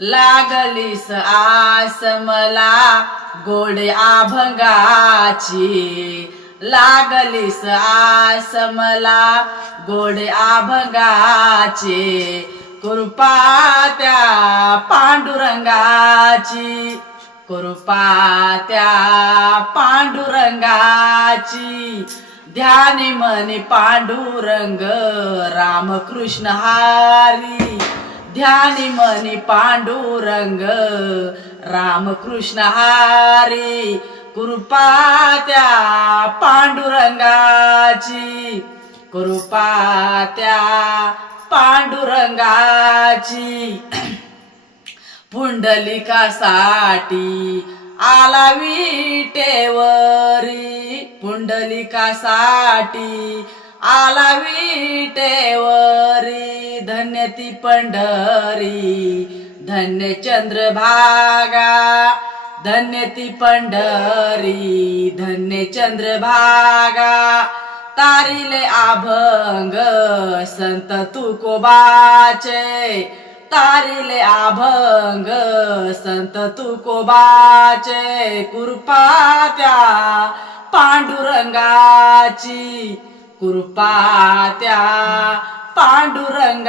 लागलीस आस मला गोड आभंगाची. लागलीस आस मला गोड आभंगाची. कृपा त्या पांडुरंगाची. कृपा त्या पांडुरंगाची. ध्यानी मनी पांडुरंग रामकृष्ण हारी. ध्यानी मनी पांडुरंग रामकृष्ण हारी कृपा त्या पांडुरंगाची कृपा त्या पांडुरंगाची. पुंडलिकासाठी आला विटेवरी पुंडलिकासाठी आला विटेवरी धन्य ती पंढरी. धन्य चंद्रभागा. धन्य ती पंढरी. धन्य चंद्रभागा. तारिले आभंग संत तुकोबाचे. तारिले आभंग संत तुकोबाचे. कृपा त्या पांडुरंगाची कृपा त्या पांडुरंगाची.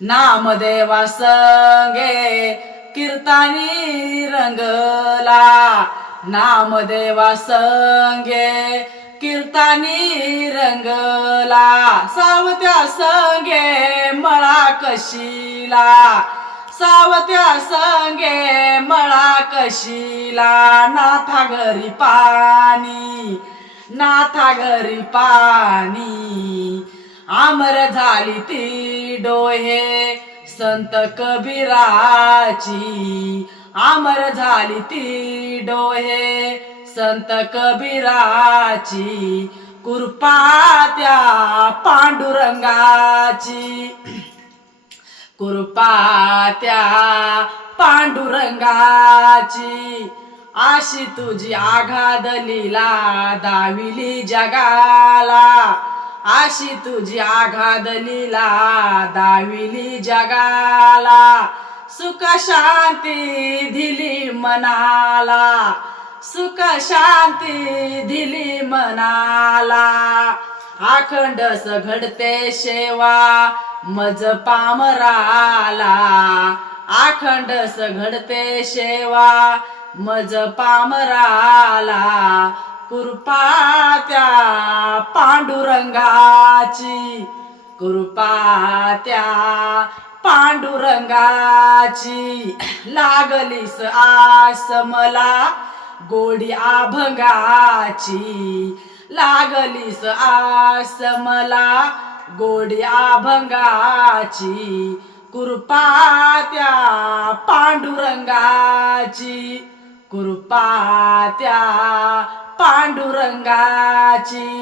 नामदेवा संगे कीर्तानी रंगला. नामदेवा संगे कीर्तानी रंगला. सावत्या संगे मळा कशीला. सावत्या संगे मळा कशीला. नाथा घरी पाणी. नाथा घरी पाणी. आमर झाली ती डोहे संत कबीराची. आमर झाली ती डोहे संत कबीराची. कृपा त्या पांडुरंगाची. कृपा त्या पांडुरंगाची. आशी तुझी आघाद लीला दाविली जगाला. आशी तुझी आघाद लीला दाविली जगाला. सुख शांती दिली मनाला. सुख शांती दिली मनाला. अखंड घडते शेवा मज पामराला. अखंड घडते शेवा मज पामराला कृपा त्या पांडुरंगाची. कृपा त्या पांडुरंगाची. लागलीस आस मला गोडी आभंगाची लागलीस आस मला गोडी आभंगाची कृपा त्या पांडुरंगाची. कृपा त्या पांडुरंगाची.